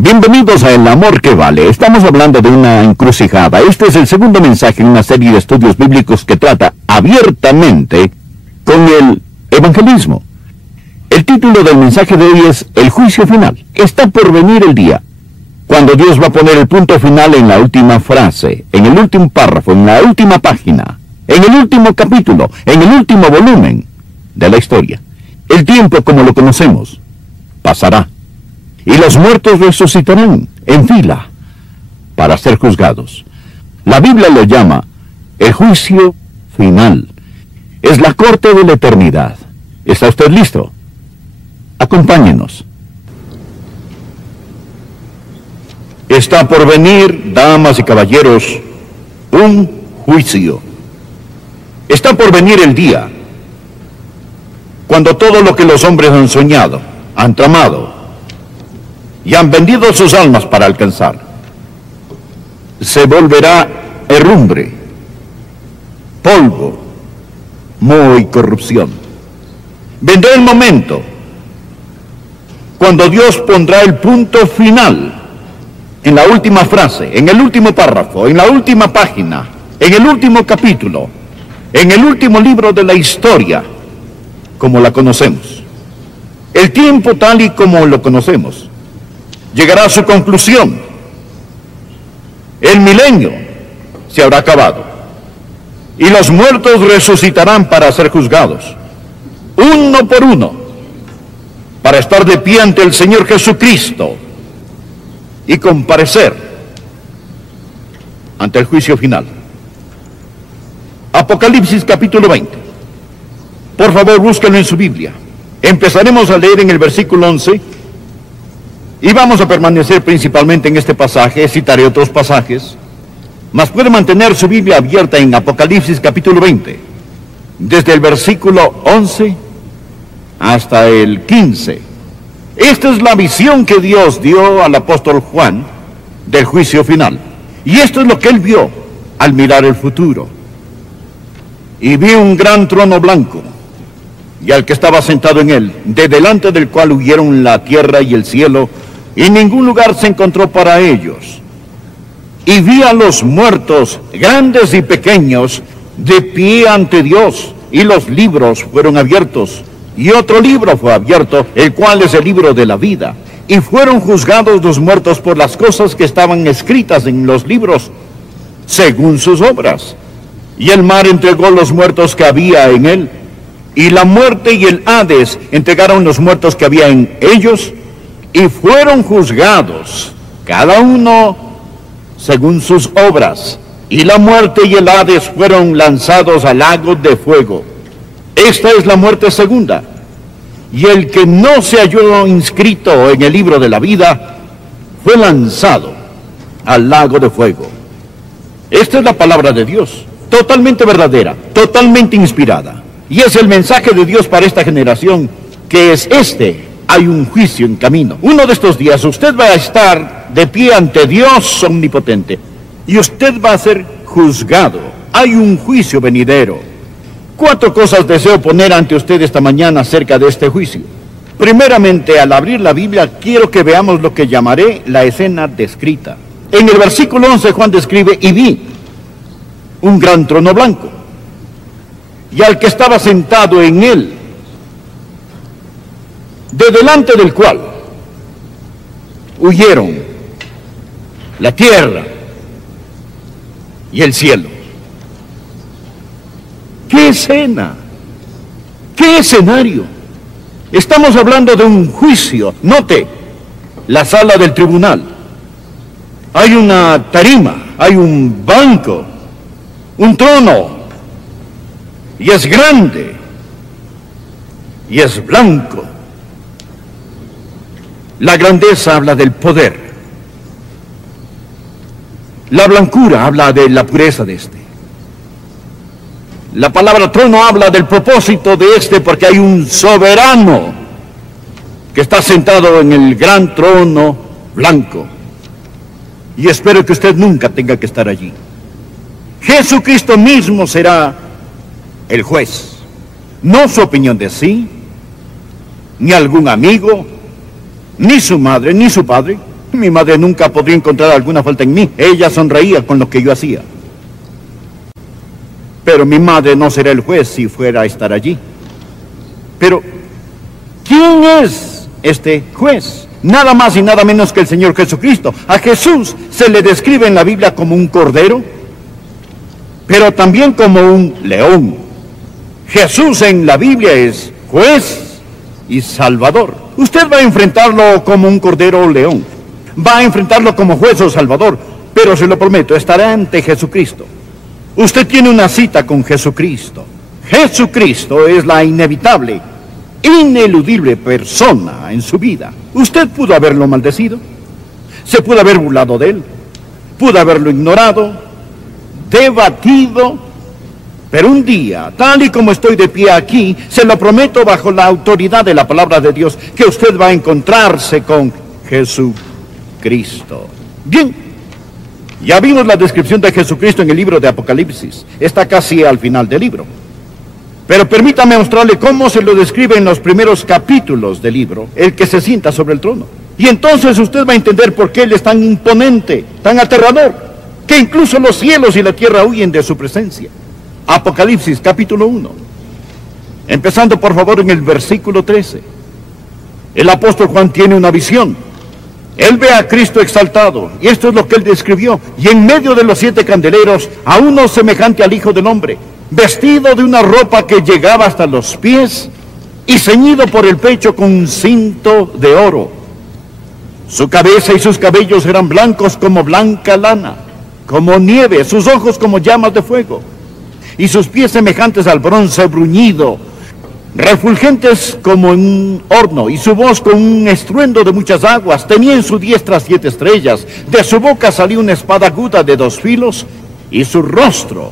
Bienvenidos a El Amor que Vale. Estamos hablando de una encrucijada. Este es el segundo mensaje en una serie de estudios bíblicos que trata abiertamente con el evangelismo. El título del mensaje de hoy es El juicio final. Está por venir el día cuando Dios va a poner el punto final en la última frase, en el último párrafo, en la última página, en el último capítulo, en el último volumen de la historia. El tiempo como lo conocemos pasará. Y los muertos resucitarán en fila para ser juzgados. La Biblia lo llama el juicio final. Es la corte de la eternidad. ¿Está usted listo? Acompáñenos. Está por venir, damas y caballeros, un juicio. Está por venir el día cuando todo lo que los hombres han soñado, han tramado, y han vendido sus almas para alcanzar, se volverá herrumbre, polvo, moho y corrupción. Vendrá el momento cuando Dios pondrá el punto final en la última frase, en el último párrafo, en la última página, en el último capítulo, en el último libro de la historia, como la conocemos. El tiempo tal y como lo conocemos llegará a su conclusión. El milenio se habrá acabado y los muertos resucitarán para ser juzgados, uno por uno, para estar de pie ante el Señor Jesucristo y comparecer ante el juicio final. Apocalipsis capítulo 20. Por favor, búsquenlo en su Biblia. Empezaremos a leer en el versículo 11 y vamos a permanecer principalmente en este pasaje. Citaré otros pasajes, mas puede mantener su Biblia abierta en Apocalipsis capítulo 20, desde el versículo 11 hasta el 15. Esta es la visión que Dios dio al apóstol Juan del juicio final. Y esto es lo que él vio al mirar el futuro. Y vi un gran trono blanco, y al que estaba sentado en él, de delante del cual huyeron la tierra y el cielo, y ningún lugar se encontró para ellos. Y vi a los muertos, grandes y pequeños, de pie ante Dios, y los libros fueron abiertos. Y otro libro fue abierto, el cual es el libro de la vida. Y fueron juzgados los muertos por las cosas que estaban escritas en los libros, según sus obras. Y el mar entregó los muertos que había en él, y la muerte y el Hades entregaron los muertos que había en ellos, y fueron juzgados, cada uno según sus obras. Y la muerte y el Hades fueron lanzados al lago de fuego. Esta es la muerte segunda. Y el que no se halló inscrito en el libro de la vida fue lanzado al lago de fuego. Esta es la palabra de Dios, totalmente verdadera, totalmente inspirada. Y es el mensaje de Dios para esta generación, que es este: hay un juicio en camino. Uno de estos días usted va a estar de pie ante Dios omnipotente y usted va a ser juzgado. Hay un juicio venidero. 4 cosas deseo poner ante usted esta mañana acerca de este juicio. Primeramente, al abrir la Biblia, quiero que veamos lo que llamaré la escena descrita. En el versículo 11, Juan describe: y vi un gran trono blanco, y al que estaba sentado en él, de delante del cual huyeron la tierra y el cielo. ¡Qué escena! ¡Qué escenario! Estamos hablando de un juicio. Note la sala del tribunal. Hay una tarima, hay un banco, un trono, y es grande, y es blanco. La grandeza habla del poder. La blancura habla de la pureza de este. La palabra trono habla del propósito de este, porque hay un soberano que está sentado en el gran trono blanco. Y espero que usted nunca tenga que estar allí. Jesucristo mismo será el juez. No su opinión de sí, ni algún amigo, ni su madre, ni su padre, Mi madre nunca podría encontrar alguna falta en mí. Ella sonreía con lo que yo hacía. Pero mi madre no será el juez si fuera a estar allí. Pero, ¿quién es este juez? Nada más y nada menos que el Señor Jesucristo. A Jesús se le describe en la Biblia como un cordero, pero también como un león. Jesús en la Biblia es juez y salvador. Usted va a enfrentarlo como un cordero o león. Va a enfrentarlo como juez o salvador, pero se lo prometo, estará ante Jesucristo. Usted tiene una cita con Jesucristo. Jesucristo es la inevitable, ineludible persona en su vida. Usted pudo haberlo maldecido, se pudo haber burlado de él, pudo haberlo ignorado, debatido, pero un día, tal y como estoy de pie aquí, se lo prometo bajo la autoridad de la palabra de Dios, que usted va a encontrarse con Jesucristo. Bien, ya vimos la descripción de Jesucristo en el libro de Apocalipsis. Está casi al final del libro. Pero permítame mostrarle cómo se lo describe en los primeros capítulos del libro, el que se sienta sobre el trono. Y entonces usted va a entender por qué Él es tan imponente, tan aterrador, que incluso los cielos y la tierra huyen de su presencia. Apocalipsis capítulo 1. Empezando por favor en el versículo 13. El apóstol Juan tiene una visión. Él ve a Cristo exaltado, y esto es lo que él describió. Y en medio de los 7 candeleros, a uno semejante al Hijo del Hombre, vestido de una ropa que llegaba hasta los pies, y ceñido por el pecho con un cinto de oro. Su cabeza y sus cabellos eran blancos como blanca lana, como nieve, sus ojos como llamas de fuego, y sus pies semejantes al bronce bruñido, refulgentes como en un horno, y su voz con un estruendo de muchas aguas. Tenía en su diestra 7 estrellas, de su boca salía una espada aguda de 2 filos, y su rostro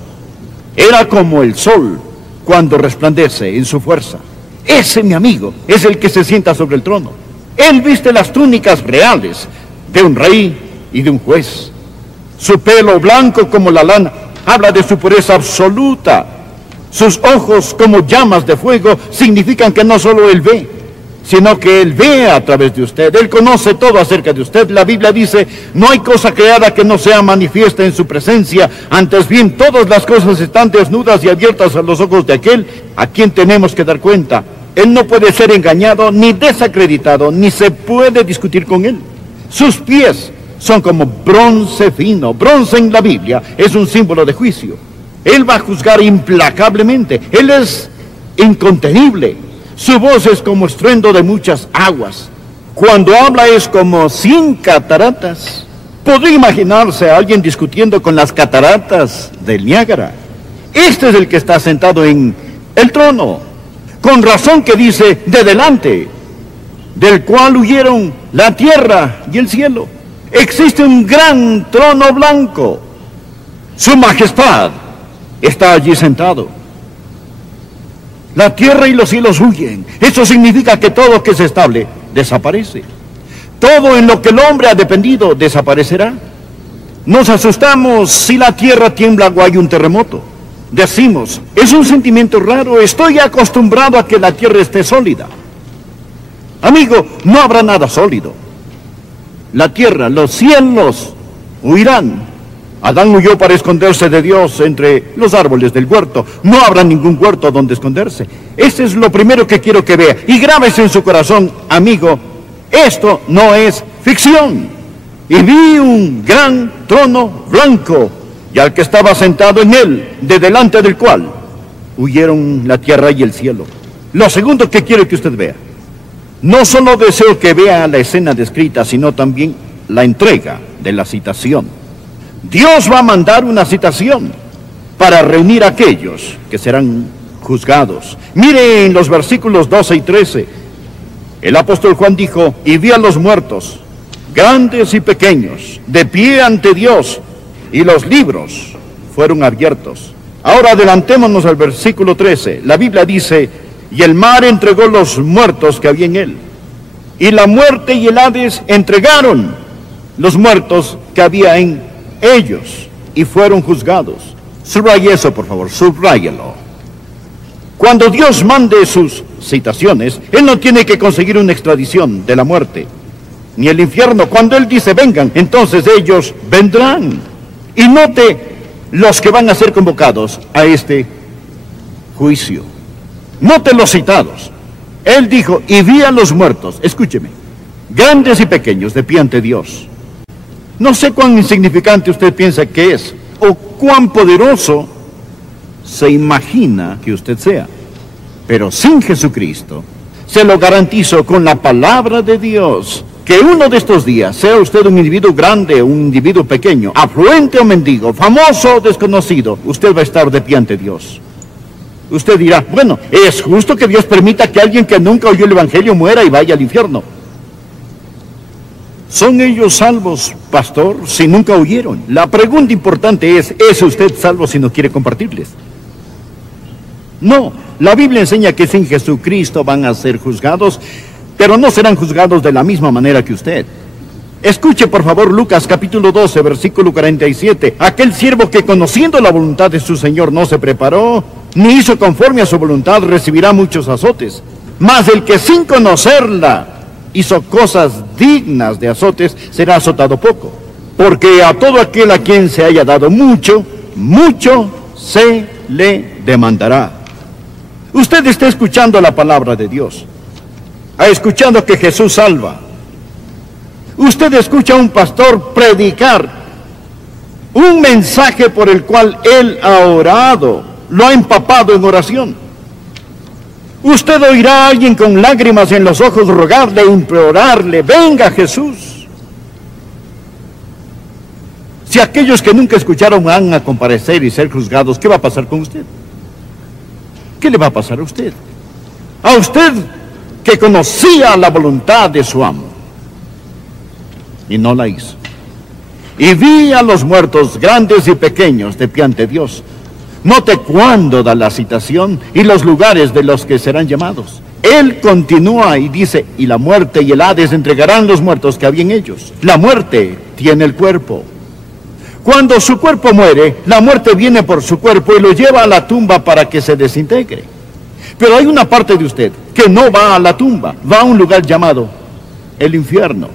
era como el sol cuando resplandece en su fuerza. Ese, mi amigo, es el que se sienta sobre el trono. Él viste las túnicas reales de un rey y de un juez. Su pelo blanco como la lana habla de su pureza absoluta. Sus ojos como llamas de fuego significan que no solo Él ve, sino que Él ve a través de usted. Él conoce todo acerca de usted. La Biblia dice, no hay cosa creada que no sea manifiesta en su presencia. Antes bien, todas las cosas están desnudas y abiertas a los ojos de aquel a quien tenemos que dar cuenta. Él no puede ser engañado ni desacreditado, ni se puede discutir con Él. Sus pies son como bronce fino. Bronce en la Biblia es un símbolo de juicio. Él va a juzgar implacablemente. Él es incontenible. Su voz es como estruendo de muchas aguas. Cuando habla es como 100 cataratas. Podría imaginarse a alguien discutiendo con las cataratas del Niágara. Este es el que está sentado en el trono. Con razón que dice, de delante del cual huyeron la tierra y el cielo. Existe un gran trono blanco. Su majestad está allí sentado. La tierra y los cielos huyen. Eso significa que todo que se estable desaparece. Todo en lo que el hombre ha dependido desaparecerá. Nos asustamos si la tierra tiembla o hay un terremoto. Decimos, es un sentimiento raro, estoy acostumbrado a que la tierra esté sólida. Amigo, no habrá nada sólido. La tierra, los cielos huirán. Adán huyó para esconderse de Dios entre los árboles del huerto. No habrá ningún huerto donde esconderse. Ese es lo primero que quiero que vea. Y grábese en su corazón, amigo, esto no es ficción. Y vi un gran trono blanco, y al que estaba sentado en él, de delante del cual huyeron la tierra y el cielo. Lo segundo que quiero que usted vea, no solo deseo que vea la escena descrita, sino también la entrega de la citación. Dios va a mandar una citación para reunir a aquellos que serán juzgados. Mire en los versículos 12 y 13, el apóstol Juan dijo, y vi a los muertos, grandes y pequeños, de pie ante Dios, y los libros fueron abiertos. Ahora adelantémonos al versículo 13. La Biblia dice, y el mar entregó los muertos que había en él, y la muerte y el Hades entregaron los muertos que había en ellos, y fueron juzgados. Subraye eso, por favor, subráyelo. Cuando Dios mande sus citaciones, Él no tiene que conseguir una extradición de la muerte. ni el infierno. Cuando Él dice vengan, entonces ellos vendrán. Y note los que van a ser convocados a este juicio. Note los citados. Él dijo, y vi a los muertos, escúcheme, grandes y pequeños, de pie ante Dios. No sé cuán insignificante usted piensa que es, o cuán poderoso se imagina que usted sea. Pero sin Jesucristo, se lo garantizo con la palabra de Dios, que uno de estos días, sea usted un individuo grande o un individuo pequeño, afluente o mendigo, famoso o desconocido, usted va a estar de pie ante Dios. Usted dirá, bueno, es justo que Dios permita que alguien que nunca oyó el Evangelio muera y vaya al infierno. ¿Son ellos salvos, pastor, si nunca oyeron? La pregunta importante ¿es usted salvo si no quiere compartirles? No, la Biblia enseña que sin Jesucristo van a ser juzgados, pero no serán juzgados de la misma manera que usted. Escuche por favor Lucas capítulo 12, versículo 47. Aquel siervo que conociendo la voluntad de su Señor no se preparó, ni hizo conforme a su voluntad, recibirá muchos azotes. Mas el que sin conocerla hizo cosas dignas de azotes, será azotado poco. Porque a todo aquel a quien se haya dado mucho, mucho se le demandará. Usted está escuchando la palabra de Dios. Ha escuchado que Jesús salva. Usted escucha a un pastor predicar un mensaje por el cual él ha orado, lo ha empapado en oración. Usted oirá a alguien con lágrimas en los ojos rogarle, implorarle, venga Jesús. Si aquellos que nunca escucharon van a comparecer y ser juzgados, ¿qué va a pasar con usted? ¿Qué le va a pasar a usted? A usted que conocía la voluntad de su amo y no la hizo. Y vi a los muertos, grandes y pequeños, de pie ante Dios. Note cuándo da la citación y los lugares de los que serán llamados. Él continúa y dice, y la muerte y el Hades entregarán los muertos que había en ellos. La muerte tiene el cuerpo. Cuando su cuerpo muere, la muerte viene por su cuerpo y lo lleva a la tumba para que se desintegre. Pero hay una parte de usted que no va a la tumba, va a un lugar llamado el infierno.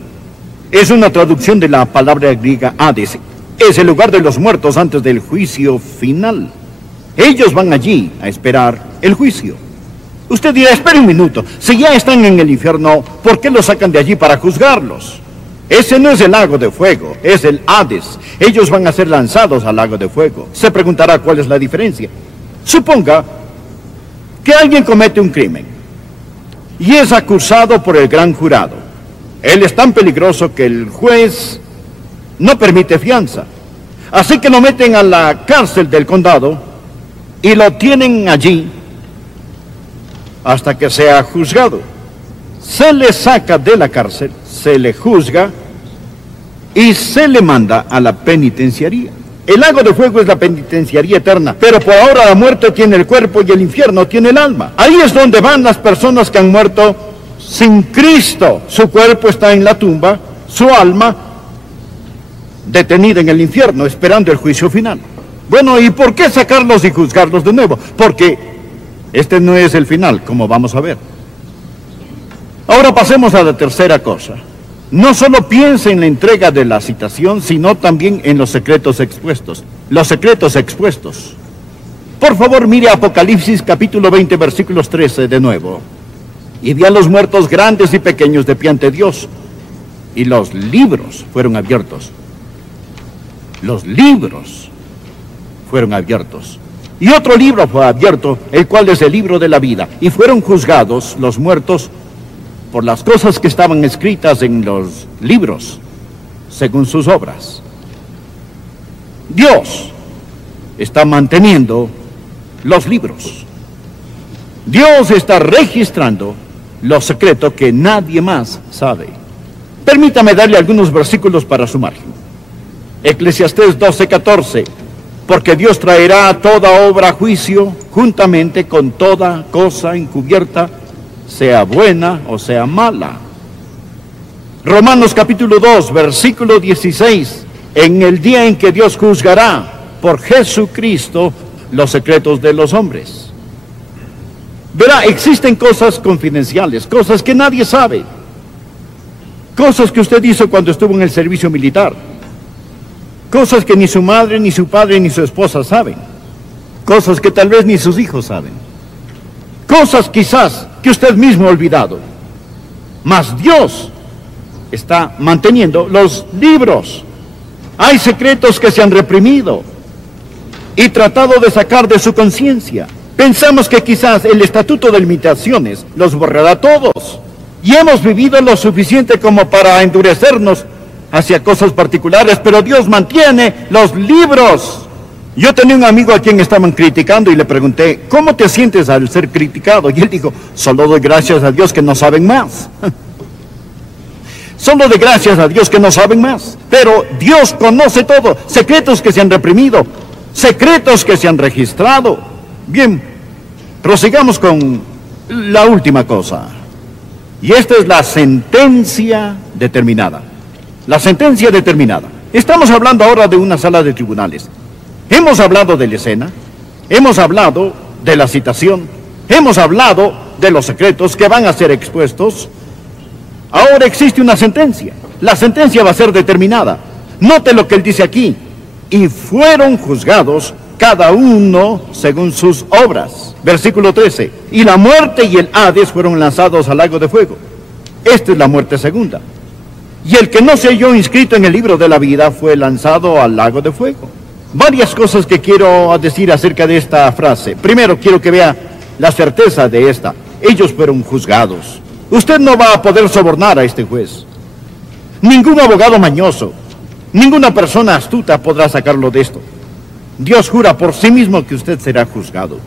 Es una traducción de la palabra griega Hades. Es el lugar de los muertos antes del juicio final. Ellos van allí a esperar el juicio. Usted dirá, espere un minuto, si ya están en el infierno, ¿por qué los sacan de allí para juzgarlos? Ese no es el lago de fuego, es el Hades. Ellos van a ser lanzados al lago de fuego. Se preguntará cuál es la diferencia. Suponga que alguien comete un crimen y es acusado por el gran jurado. Él es tan peligroso que el juez no permite fianza. Así que lo meten a la cárcel del condado y lo tienen allí hasta que sea juzgado. Se le saca de la cárcel, se le juzga y se le manda a la penitenciaría. El lago de fuego es la penitenciaría eterna, pero por ahora la muerte tiene el cuerpo y el infierno tiene el alma. Ahí es donde van las personas que han muerto sin Cristo. Su cuerpo está en la tumba, su alma detenida en el infierno, esperando el juicio final. Bueno, ¿y por qué sacarlos y juzgarlos de nuevo? Porque este no es el final, como vamos a ver. Ahora pasemos a la tercera cosa. No solo piense en la entrega de la citación, sino también en los secretos expuestos. Los secretos expuestos. Por favor, mire Apocalipsis capítulo 20, versículos 13 de nuevo. Y vi a los muertos grandes y pequeños de pie ante Dios, y los libros fueron abiertos. Los libros fueron abiertos. Y otro libro fue abierto, el cual es el libro de la vida. Y fueron juzgados los muertos por las cosas que estaban escritas en los libros, según sus obras. Dios está manteniendo los libros. Dios está registrando los secretos que nadie más sabe. Permítame darle algunos versículos para su margen. Eclesiastés 12:14. Porque Dios traerá toda obra a juicio, juntamente con toda cosa encubierta, sea buena o sea mala. Romanos capítulo 2, versículo 16. En el día en que Dios juzgará por Jesucristo los secretos de los hombres. Verá, existen cosas confidenciales, cosas que nadie sabe. Cosas que usted hizo cuando estuvo en el servicio militar. Cosas que ni su madre, ni su padre, ni su esposa saben. Cosas que tal vez ni sus hijos saben. Cosas quizás que usted mismo ha olvidado. Mas Dios está manteniendo los libros. Hay secretos que se han reprimido y tratado de sacar de su conciencia. Pensamos que quizás el estatuto de limitaciones los borrará todos. Y hemos vivido lo suficiente como para endurecernos hacia cosas particulares, pero Dios mantiene los libros. Yo tenía un amigo a quien estaban criticando y le pregunté, ¿cómo te sientes al ser criticado? Y él dijo, solo doy gracias a Dios que no saben más. Solo doy gracias a Dios que no saben más. Pero Dios conoce todo, secretos que se han reprimido, secretos que se han registrado. Bien, prosigamos con la última cosa. Y esta es la sentencia determinada. La sentencia determinada. Estamos hablando ahora de una sala de tribunales. Hemos hablado de la escena, hemos hablado de la citación, hemos hablado de los secretos que van a ser expuestos. Ahora existe una sentencia. La sentencia va a ser determinada. Note lo que él dice aquí. Y fueron juzgados cada uno según sus obras. Versículo 13. Y la muerte y el Hades fueron lanzados al lago de fuego. Esta es la muerte segunda. Y el que no se halló inscrito en el libro de la vida fue lanzado al lago de fuego. Varias cosas que quiero decir acerca de esta frase. Primero, quiero que vea la certeza de esta. Ellos fueron juzgados. Usted no va a poder sobornar a este juez. Ningún abogado mañoso, ninguna persona astuta podrá sacarlo de esto. Dios jura por sí mismo que usted será juzgado.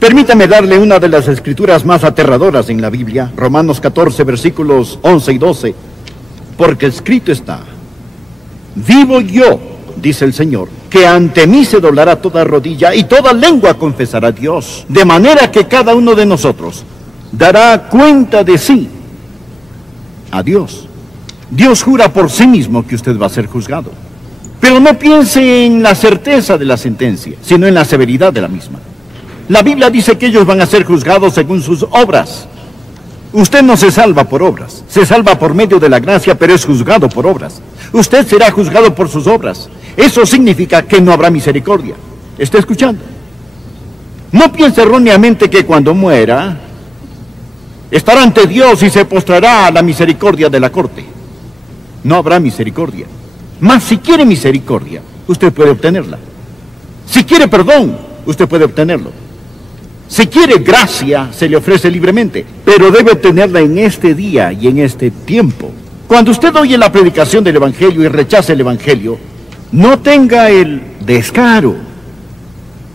Permítame darle una de las escrituras más aterradoras en la Biblia, Romanos 14, versículos 11 y 12. Porque escrito está, vivo yo, dice el Señor, que ante mí se doblará toda rodilla y toda lengua confesará a Dios. De manera que cada uno de nosotros dará cuenta de sí a Dios. Dios jura por sí mismo que usted va a ser juzgado. Pero no piense en la certeza de la sentencia, sino en la severidad de la misma. La Biblia dice que ellos van a ser juzgados según sus obras. Usted no se salva por obras, se salva por medio de la gracia, pero es juzgado por obras. Usted será juzgado por sus obras. Eso significa que no habrá misericordia. ¿Está escuchando? No piense erróneamente que cuando muera estará ante Dios y se postrará a la misericordia de la corte. No habrá misericordia. Mas si quiere misericordia, usted puede obtenerla. Si quiere perdón, usted puede obtenerlo. Si quiere gracia, se le ofrece libremente, pero debe obtenerla en este día y en este tiempo. Cuando usted oye la predicación del Evangelio y rechace el Evangelio, no tenga el descaro,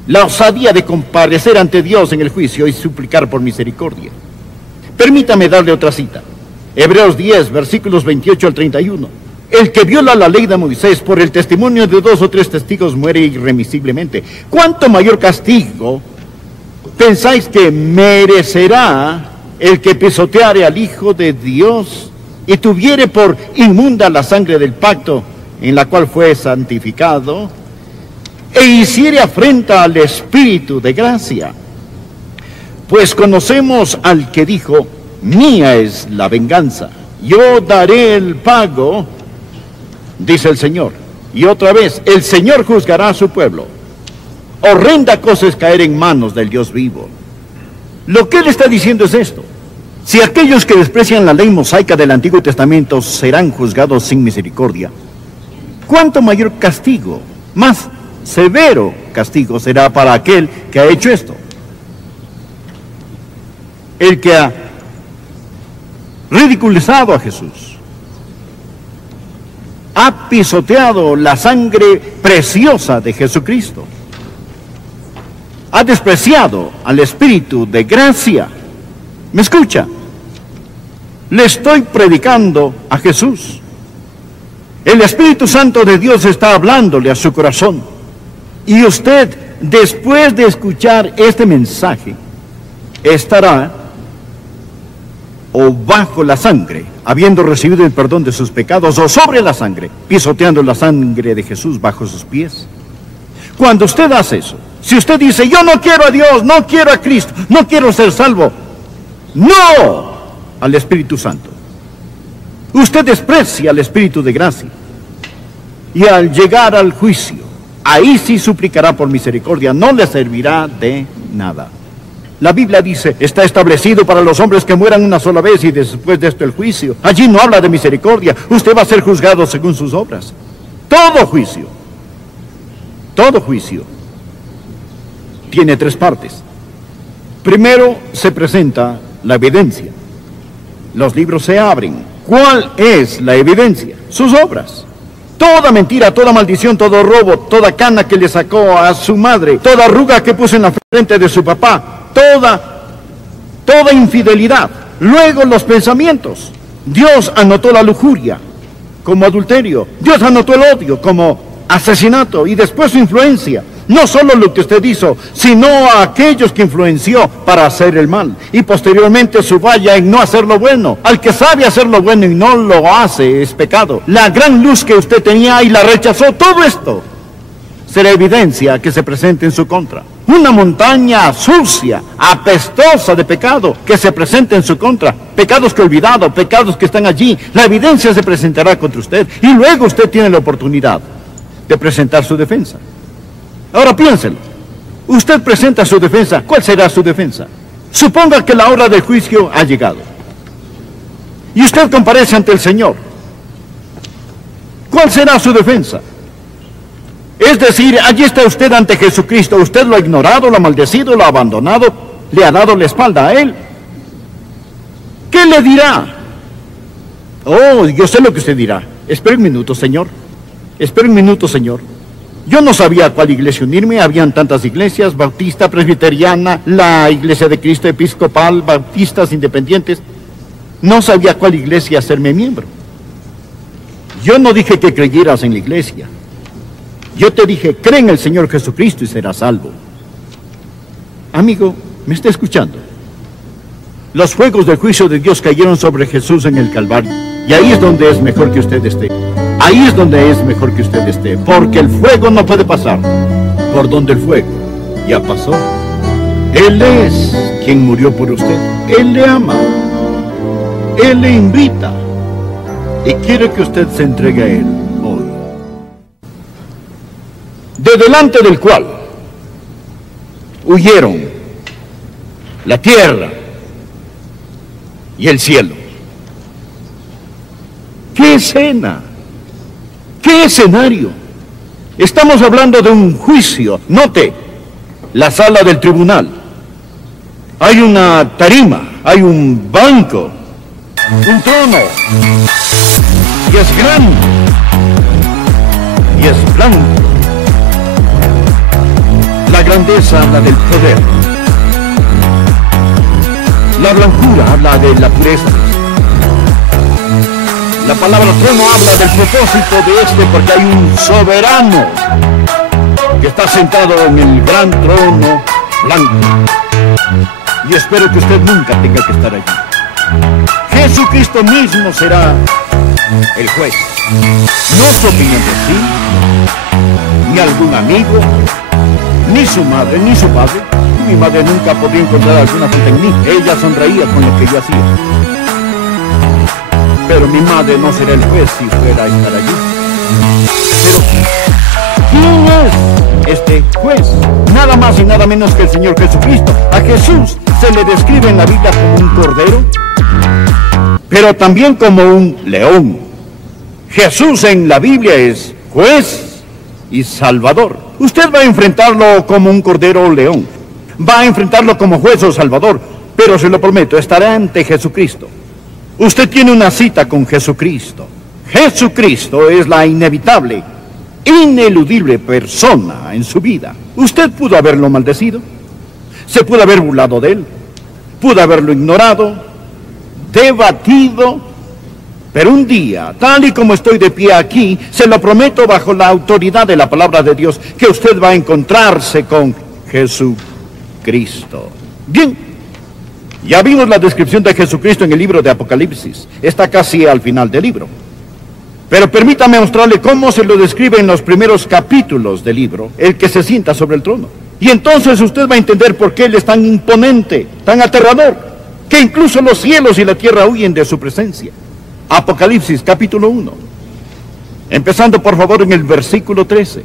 la osadía de comparecer ante Dios en el juicio y suplicar por misericordia. Permítame darle otra cita. Hebreos 10, versículos 28 al 31. El que viola la ley de Moisés por el testimonio de 2 o 3 testigos muere irremisiblemente. ¿Cuánto mayor castigo pensáis que merecerá el que pisoteare al Hijo de Dios y tuviere por inmunda la sangre del pacto en la cual fue santificado e hiciere afrenta al Espíritu de gracia? Pues conocemos al que dijo, mía es la venganza, yo daré el pago, dice el Señor. Y otra vez, el Señor juzgará a su pueblo. Horrenda cosa es caer en manos del Dios vivo. Lo que él está diciendo es esto. Si aquellos que desprecian la ley mosaica del Antiguo Testamento serán juzgados sin misericordia, ¿cuánto mayor castigo, más severo castigo será para aquel que ha hecho esto? El que ha ridiculizado a Jesús, ha pisoteado la sangre preciosa de Jesucristo, ha despreciado al Espíritu de gracia. ¿Me escucha? Le estoy predicando a Jesús. El Espíritu Santo de Dios está hablándole a su corazón. Y usted, después de escuchar este mensaje, estará o bajo la sangre, habiendo recibido el perdón de sus pecados, o sobre la sangre, pisoteando la sangre de Jesús bajo sus pies. Cuando usted hace eso, si usted dice, yo no quiero a Dios, no quiero a Cristo, no quiero ser salvo, no al Espíritu Santo, Usted desprecia al Espíritu de gracia. Y al llegar al juicio, ahí sí suplicará por misericordia, no le servirá de nada. La Biblia dice, está establecido para los hombres que mueran una sola vez y después de esto el juicio. Allí no habla de misericordia, usted va a ser juzgado según sus obras. Todo juicio tiene tres partes. Primero se presenta la evidencia. Los libros se abren. ¿Cuál es la evidencia? Sus obras. Toda mentira, toda maldición, todo robo, toda cana que le sacó a su madre, toda arruga que puso en la frente de su papá, toda infidelidad. Luego los pensamientos. Dios anotó la lujuria como adulterio. Dios anotó el odio como asesinato y después su influencia. No solo lo que usted hizo, sino a aquellos que influenció para hacer el mal. Y posteriormente su falla en no hacer lo bueno. Al que sabe hacer lo bueno y no lo hace es pecado. La gran luz que usted tenía y la rechazó, todo esto será evidencia que se presente en su contra. Una montaña sucia, apestosa de pecado que se presente en su contra. Pecados que he olvidado, pecados que están allí. La evidencia se presentará contra usted y luego usted tiene la oportunidad de presentar su defensa. Ahora piénselo. Usted presenta su defensa. ¿Cuál será su defensa? Suponga que la hora del juicio ha llegado. Y usted comparece ante el Señor. ¿Cuál será su defensa? Es decir, allí está usted ante Jesucristo. Usted lo ha ignorado, lo ha maldecido, lo ha abandonado, le ha dado la espalda a Él. ¿Qué le dirá? Oh, yo sé lo que usted dirá. Espere un minuto, Señor. Espere un minuto, Señor. Yo no sabía a cuál iglesia unirme, habían tantas iglesias, bautista, presbiteriana, la iglesia de Cristo, episcopal, bautistas, independientes. No sabía a cuál iglesia hacerme miembro. Yo no dije que creyeras en la iglesia. Yo te dije, cree en el Señor Jesucristo y serás salvo. Amigo, ¿me está escuchando? Los fuegos del juicio de Dios cayeron sobre Jesús en el Calvario. Y ahí es donde es mejor que usted esté. Ahí es donde es mejor que usted esté, porque el fuego no puede pasar por donde el fuego ya pasó. Él es quien murió por usted. Él le ama. Él le invita. Y quiere que usted se entregue a Él hoy. De delante del cual huyeron la tierra y el cielo. ¡Qué escena! ¿Qué escenario? Estamos hablando de un juicio. Note, la sala del tribunal. Hay una tarima, hay un banco, un trono. Y es grande. Y es blanco. La grandeza habla del poder. La blancura habla de la pureza. La palabra trono habla del propósito de este, porque hay un soberano que está sentado en el gran trono blanco. Y espero que usted nunca tenga que estar allí. Jesucristo mismo será el juez. No su opinión de sí, ni algún amigo, ni su madre, ni su padre. Mi madre nunca podría encontrar alguna falta en mí. Ella sonreía con lo que yo hacía. Pero mi madre no será el juez si fuera a estar allí. Pero ¿quién es este juez? Nada más y nada menos que el Señor Jesucristo. A Jesús se le describe en la Biblia como un cordero, pero también como un león. Jesús en la Biblia es juez y salvador. Usted va a enfrentarlo como un cordero o león. Va a enfrentarlo como juez o salvador, pero se lo prometo, estará ante Jesucristo. Usted tiene una cita con Jesucristo. Jesucristo es la inevitable, ineludible persona en su vida. Usted pudo haberlo maldecido, se pudo haber burlado de él, pudo haberlo ignorado, debatido, pero un día, tal y como estoy de pie aquí, se lo prometo bajo la autoridad de la palabra de Dios, que usted va a encontrarse con Jesucristo. Bien. Ya vimos la descripción de Jesucristo en el libro de Apocalipsis. Está casi al final del libro. Pero permítame mostrarle cómo se lo describe en los primeros capítulos del libro, el que se sienta sobre el trono. Y entonces usted va a entender por qué Él es tan imponente, tan aterrador, que incluso los cielos y la tierra huyen de su presencia. Apocalipsis capítulo 1. Empezando por favor en el versículo 13.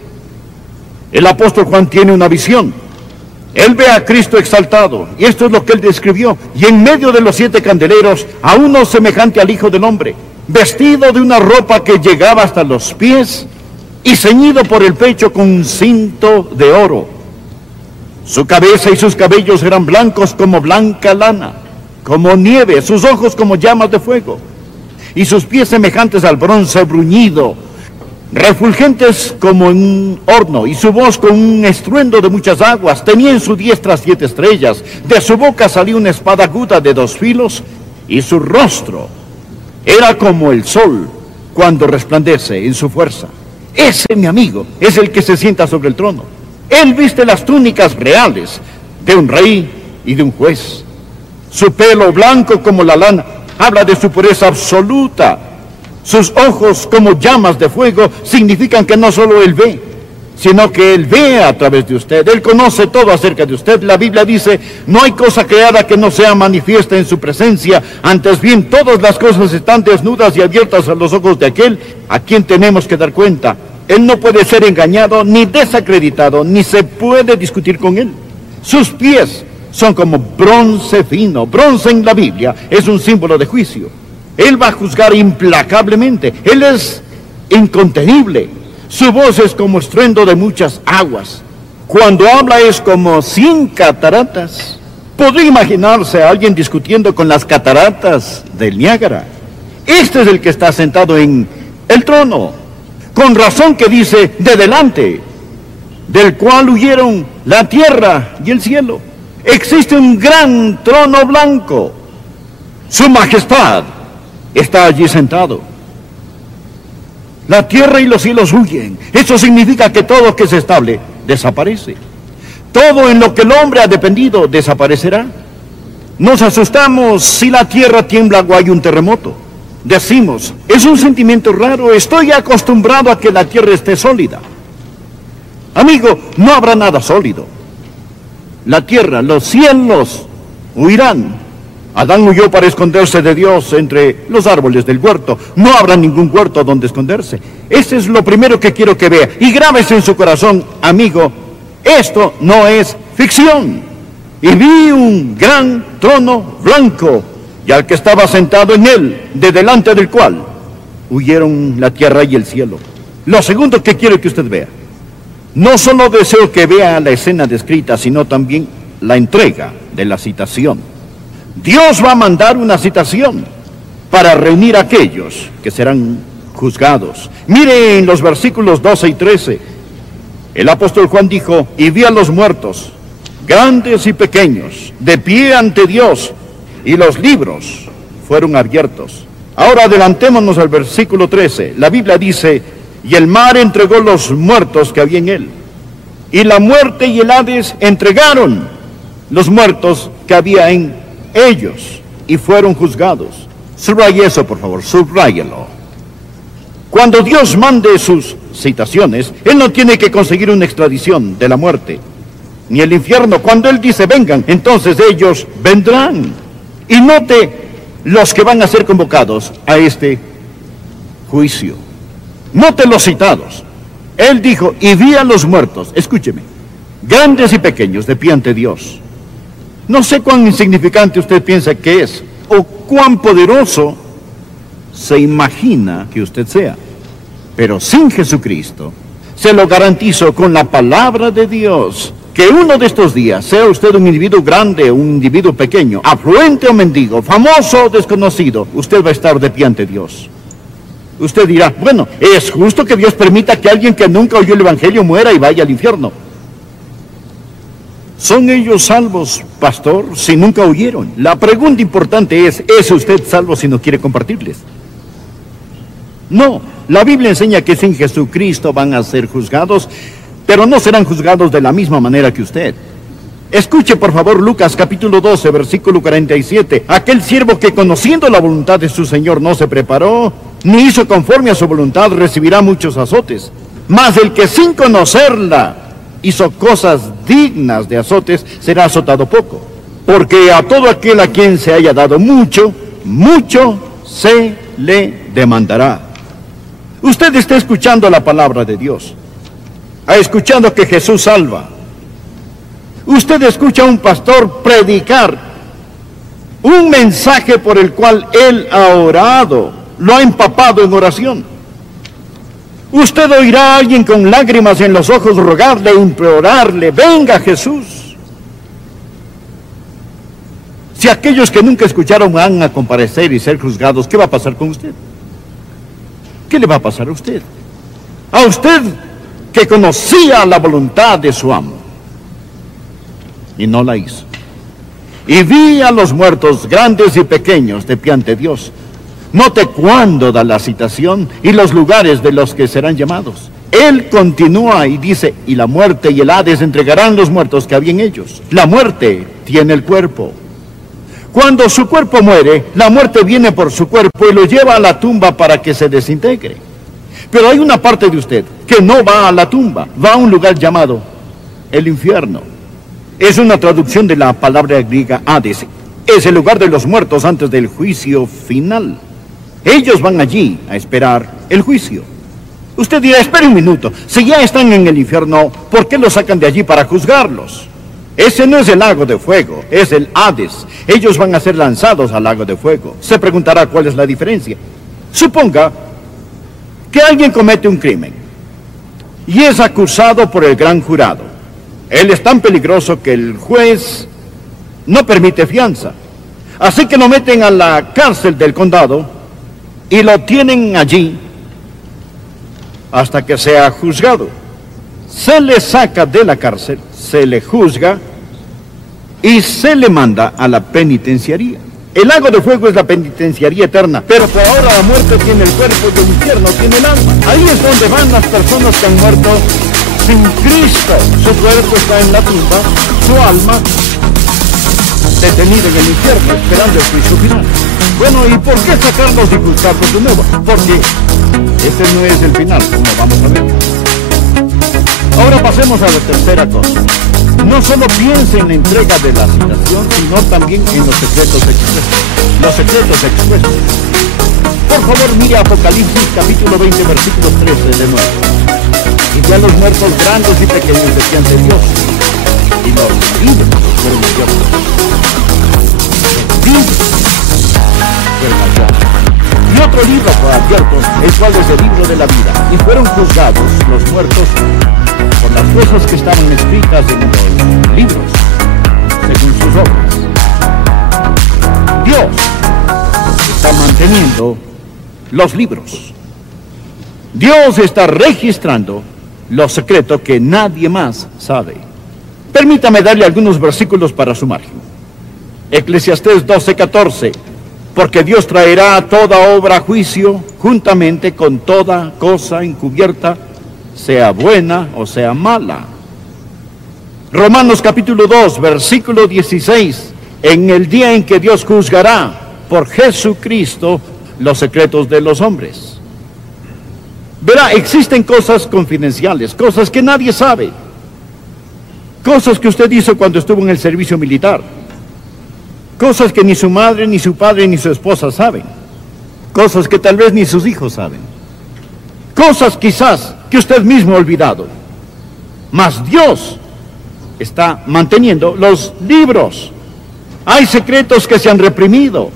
El apóstol Juan tiene una visión. Él ve a Cristo exaltado, y esto es lo que él describió. Y en medio de los 7 candeleros, a uno semejante al Hijo del Hombre, vestido de una ropa que llegaba hasta los pies, y ceñido por el pecho con un cinto de oro. Su cabeza y sus cabellos eran blancos como blanca lana, como nieve, sus ojos como llamas de fuego, y sus pies semejantes al bronce bruñido, refulgentes como en un horno, y su voz con un estruendo de muchas aguas. Tenía en su diestra 7 estrellas, de su boca salía una espada aguda de 2 filos, y su rostro era como el sol cuando resplandece en su fuerza. Ese, mi amigo, es el que se sienta sobre el trono. Él viste las túnicas reales de un rey y de un juez. Su pelo blanco como la lana habla de su pureza absoluta. Sus ojos como llamas de fuego significan que no solo él ve, sino que él ve a través de usted. Él conoce todo acerca de usted. La Biblia dice, no hay cosa creada que no sea manifiesta en su presencia. Antes bien, todas las cosas están desnudas y abiertas a los ojos de aquel a quien tenemos que dar cuenta. Él no puede ser engañado ni desacreditado, ni se puede discutir con él. Sus pies son como bronce fino. Bronce en la Biblia es un símbolo de juicio. Él va a juzgar implacablemente. Él es incontenible. Su voz es como estruendo de muchas aguas. Cuando habla es como 100 cataratas. Podría imaginarse a alguien discutiendo con las cataratas del Niágara. Este es el que está sentado en el trono. Con razón que dice, de delante, del cual huyeron la tierra y el cielo. Existe un gran trono blanco. Su majestad está allí sentado. La tierra y los cielos huyen. Eso significa que todo que se estable desaparece. Todo en lo que el hombre ha dependido desaparecerá. Nos asustamos si la tierra tiembla o hay un terremoto. Decimos, es un sentimiento raro, estoy acostumbrado a que la tierra esté sólida. Amigo, no habrá nada sólido. La tierra, los cielos huirán. Adán huyó para esconderse de Dios entre los árboles del huerto. No habrá ningún huerto donde esconderse. Ese es lo primero que quiero que vea. Y grábese en su corazón, amigo, esto no es ficción. Y vi un gran trono blanco, y al que estaba sentado en él, de delante del cual huyeron la tierra y el cielo. Lo segundo que quiero que usted vea, no solo deseo que vea la escena descrita, sino también la entrega de la citación. Dios va a mandar una citación para reunir a aquellos que serán juzgados. Mire en los versículos 12 y 13, el apóstol Juan dijo, y vi a los muertos, grandes y pequeños, de pie ante Dios, y los libros fueron abiertos. Ahora adelantémonos al versículo 13. La Biblia dice, y el mar entregó los muertos que había en él, y la muerte y el Hades entregaron los muertos que había en ellos, y fueron juzgados. Subraye eso, por favor, subráyelo. Cuando Dios mande sus citaciones, Él no tiene que conseguir una extradición de la muerte, ni el infierno. Cuando Él dice vengan, entonces ellos vendrán. Y note los que van a ser convocados a este juicio. Note los citados. Él dijo, y vi a los muertos, escúcheme, grandes y pequeños, de pie ante Dios. No sé cuán insignificante usted piensa que es, o cuán poderoso se imagina que usted sea. Pero sin Jesucristo, se lo garantizo con la palabra de Dios, que uno de estos días, sea usted un individuo grande o un individuo pequeño, afluente o mendigo, famoso o desconocido, usted va a estar de pie ante Dios. Usted dirá, bueno, es justo que Dios permita que alguien que nunca oyó el Evangelio muera y vaya al infierno. ¿Son ellos salvos, pastor, si nunca oyeron? La pregunta importante ¿es usted salvo si no quiere compartirles? No, la Biblia enseña que sin Jesucristo van a ser juzgados, pero no serán juzgados de la misma manera que usted. Escuche por favor Lucas capítulo 12, versículo 47. Aquel siervo que conociendo la voluntad de su Señor no se preparó, ni hizo conforme a su voluntad, recibirá muchos azotes. Mas el que sin conocerla hizo cosas dignas de azotes, será azotado poco. Porque a todo aquel a quien se haya dado mucho, mucho se le demandará. Usted está escuchando la palabra de Dios. Ha escuchado que Jesús salva. Usted escucha a un pastor predicar un mensaje por el cual él ha orado, lo ha empapado en oración. Usted oirá a alguien con lágrimas en los ojos rogarle, implorarle, venga Jesús. Si aquellos que nunca escucharon van a comparecer y ser juzgados, ¿qué va a pasar con usted? ¿Qué le va a pasar a usted? A usted que conocía la voluntad de su amo y no la hizo. Y vi a los muertos, grandes y pequeños, de pie ante Dios. Note cuándo da la citación y los lugares de los que serán llamados. Él continúa y dice, y la muerte y el Hades entregarán los muertos que había en ellos. La muerte tiene el cuerpo. Cuando su cuerpo muere, la muerte viene por su cuerpo y lo lleva a la tumba para que se desintegre. Pero hay una parte de usted que no va a la tumba, va a un lugar llamado el infierno. Es una traducción de la palabra griega Hades. Es el lugar de los muertos antes del juicio final. Ellos van allí a esperar el juicio. Usted dirá, espere un minuto, si ya están en el infierno, ¿por qué los sacan de allí para juzgarlos? Ese no es el lago de fuego, es el Hades. Ellos van a ser lanzados al lago de fuego. Se preguntará cuál es la diferencia. Suponga que alguien comete un crimen y es acusado por el gran jurado. Él es tan peligroso que el juez no permite fianza. Así que lo meten a la cárcel del condado y lo tienen allí hasta que sea juzgado. Se le saca de la cárcel, se le juzga y se le manda a la penitenciaría. El lago de fuego es la penitenciaría eterna, pero por ahora la muerte tiene el cuerpo y el infierno tiene el alma. Ahí es donde van las personas que han muerto sin Cristo. Su cuerpo está en la tumba, su alma detenida en el infierno, esperando el juicio final. Bueno, ¿y por qué sacarlos y juzgarlos de nuevo? Porque este no es el final, como vamos a ver. Ahora pasemos a la tercera cosa. No solo piense en la entrega de la citación, sino también en los secretos expuestos. Los secretos expuestos. Por favor, mire Apocalipsis capítulo 20, versículos 13 de nuevo. Y ya los muertos grandes y pequeños decían de Dios. Y los libros fueron abiertos. Los libros fueron abiertos. Y otro libro fue abierto, el cual es el libro de la vida. Y fueron juzgados los muertos por las cosas que estaban escritas en los libros, según sus obras. Dios está manteniendo los libros. Dios está registrando los secretos que nadie más sabe. Permítame darle algunos versículos para su margen. Eclesiastés 12:14. Porque Dios traerá toda obra a juicio juntamente con toda cosa encubierta, sea buena o sea mala. Romanos capítulo 2, versículo 16. En el día en que Dios juzgará por Jesucristo los secretos de los hombres. Verá, existen cosas confidenciales, cosas que nadie sabe. Cosas que usted hizo cuando estuvo en el servicio militar. Cosas que ni su madre, ni su padre, ni su esposa saben. Cosas que tal vez ni sus hijos saben. Cosas quizás que usted mismo ha olvidado. Mas Dios está manteniendo los libros. Hay secretos que se han reprimido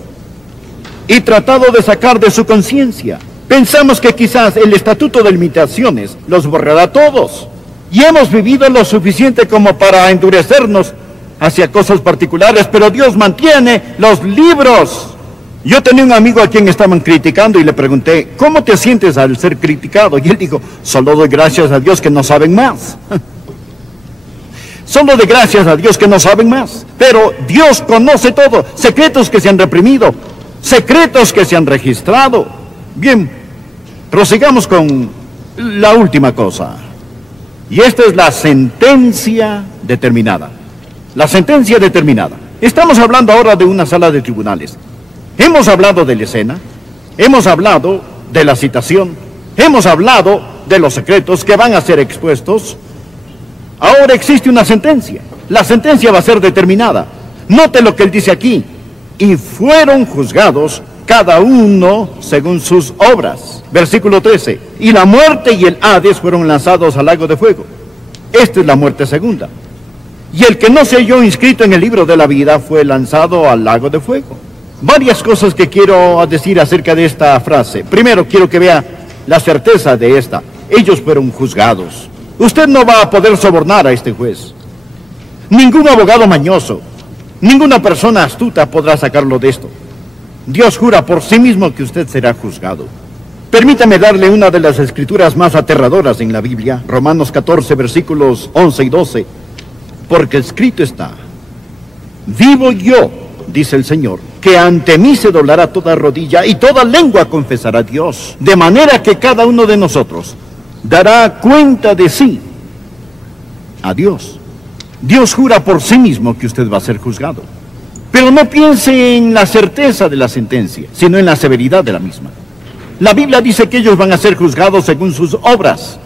y tratado de sacar de su conciencia. Pensamos que quizás el estatuto de limitaciones los borrará todos. Y hemos vivido lo suficiente como para endurecernos hacia cosas particulares, pero Dios mantiene los libros. Yo tenía un amigo a quien estaban criticando y le pregunté, ¿cómo te sientes al ser criticado? Y él dijo, solo doy gracias a Dios que no saben más. Solo doy gracias a Dios que no saben más. Pero Dios conoce todo, secretos que se han reprimido, secretos que se han registrado. Bien, prosigamos con la última cosa. Y esta es la sentencia determinada. La sentencia determinada. Estamos hablando ahora de una sala de tribunales. Hemos hablado de la escena, hemos hablado de la citación, hemos hablado de los secretos que van a ser expuestos. Ahora existe una sentencia. La sentencia va a ser determinada. Note lo que él dice aquí. Y fueron juzgados cada uno según sus obras. Versículo 13. Y la muerte y el Hades fueron lanzados al lago de fuego. Esta es la muerte segunda. Y el que no se halló inscrito en el libro de la vida fue lanzado al lago de fuego. Varias cosas que quiero decir acerca de esta frase. Primero, quiero que vea la certeza de esta. Ellos fueron juzgados. Usted no va a poder sobornar a este juez. Ningún abogado mañoso, ninguna persona astuta podrá sacarlo de esto. Dios jura por sí mismo que usted será juzgado. Permítame darle una de las escrituras más aterradoras en la Biblia, Romanos 14, versículos 11 y 12. Porque escrito está: vivo yo, dice el Señor, que ante mí se doblará toda rodilla y toda lengua confesará a Dios. De manera que cada uno de nosotros dará cuenta de sí a Dios. Dios jura por sí mismo que usted va a ser juzgado. Pero no piense en la certeza de la sentencia, sino en la severidad de la misma. La Biblia dice que ellos van a ser juzgados según sus obras.